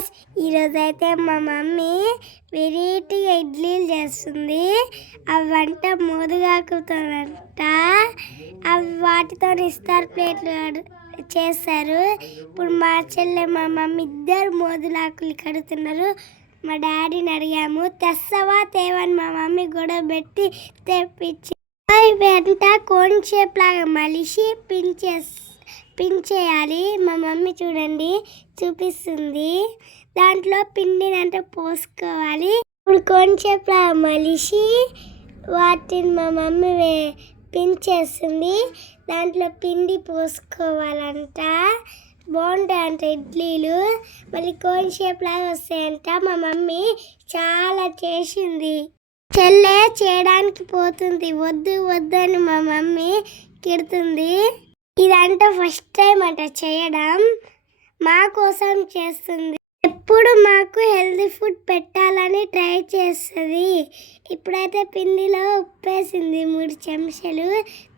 Guys ఈరోజైతే మా mummy variety ఇడ్లీలు చేస్తుంది. ఆ వంట మోదుగాకుతోనంట. అవి వాటితో ఇస్తారు ప్లేట్లు చేస్తారు. ఇప్పుడు మా చెల్లె మా మమ్మీ ఇద్దరు మోదులాకులు కడుతున్నారు. మా డాడీని అడిగాము తెస్తావా తేవని మా మమ్మీ గొడవ పెట్టి తెప్పించి వెంట కోన్ షేప్ లాగా మలిసి పించేస్తాం పిన్ చేయాలి. మా మమ్మీ చూడండి చూపిస్తుంది. దాంట్లో పిండినంటే పోసుకోవాలి. ఇప్పుడు కోన్ మలిసి వాటిని మా మమ్మీ వే- పిన్ చేస్తుంది. దాంట్లో పిండి పోసుకోవాలంట. బాగుంటాయంట ఇడ్లీలు. మళ్ళీ కోన్ షేప్ లాగా వస్తాయంట. మా మమ్మీ చాలా చేసింది. చెల్లె చేయడానికి పోతుంది. వద్దు వద్దు అని మా మమ్మీ కిడుతుంది ఇదంటే ఫస్ట్ టైం అంట చేయడం. మా కోసం చేస్తుంది. ఎప్పుడు మాకు హెల్తీ ఫుడ్ పెట్టాలని ట్రై చేస్తుంది. ఇప్పుడైతే పిండిలో ఉప్పేసింది మూడు చెంచాలు.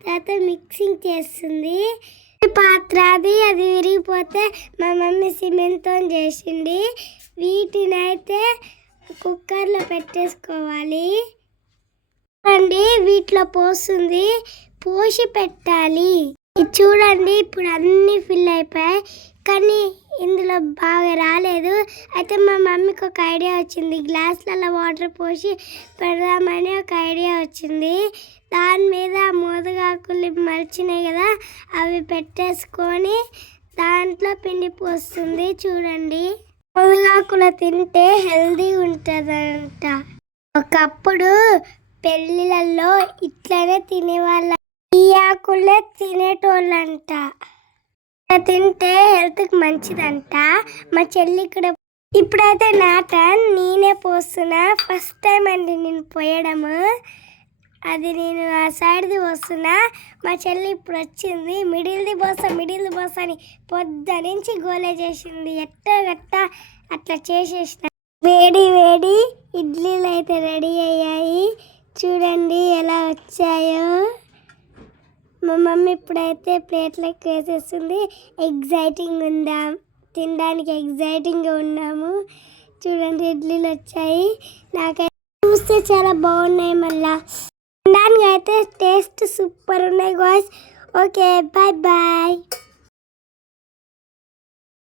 తర్వాత మిక్సింగ్ చేస్తుంది. పాత్ర అది అది విరిగిపోతే మా మమ్మీ సిమెంట్తో చేసింది. వీటిని అయితే కుక్కర్లో పెట్టేసుకోవాలి. చూడండి వీటిలో పోస్తుంది. పోసి పెట్టాలి. చూడండి ఇప్పుడు అన్నీ ఫిల్ అయిపోయాయి. కానీ ఇందులో బాగా రాలేదు. అయితే మా మమ్మీకి ఒక ఐడియా వచ్చింది. గ్లాసులలో వాటర్ పోసి పెడదామని ఒక ఐడియా వచ్చింది. దాని మీద మోదగాకులు మలిచినాయి కదా అవి పెట్టేసుకొని దాంట్లో పిండి పోస్తుంది చూడండి. మోదగాకులు తింటే హెల్దీ ఉంటుందంట. ఒకప్పుడు పెళ్ళిళ్ళల్లో ఇట్లనే తినేవాళ్ళ. ఆకులే తినేటోళ్ళంట. తింటే హెల్త్కి మంచిదంట. మా చెల్లి ఇక్కడ ఇప్పుడైతే నాట నేనే పోస్తున్నా. ఫస్ట్ టైం అండి నేను పోయడము. అది నేను ఆ సైడ్ది పోస్తున్నా. మా చెల్లి ఇప్పుడు వచ్చింది. మిడిల్ది పోస్తా మిడిల్ది పోస్తా అని పొద్దు నుంచి గోలే చేసింది. ఎట్ట గట్ట అట్లా చేసేసిన. వేడి వేడి ఇడ్లీలు అయితే రెడీ అయ్యాయి. చూడండి ఎలా వచ్చాయో. మా మమ్మీ ఇప్పుడైతే ప్లేట్లకు వేసేస్తుంది. ఎగ్జైటింగ్ ఉందా? తినడానికి ఎగ్జైటింగ్గా ఉన్నాము. చూడండి ఇడ్లీలు వచ్చాయి. నాకైతే చూస్తే చాలా బాగున్నాయి మళ్ళా. తినడానికి అయితే టేస్ట్ సూపర్ ఉన్నాయి గాయస్ ఓకే బాయ్ బాయ్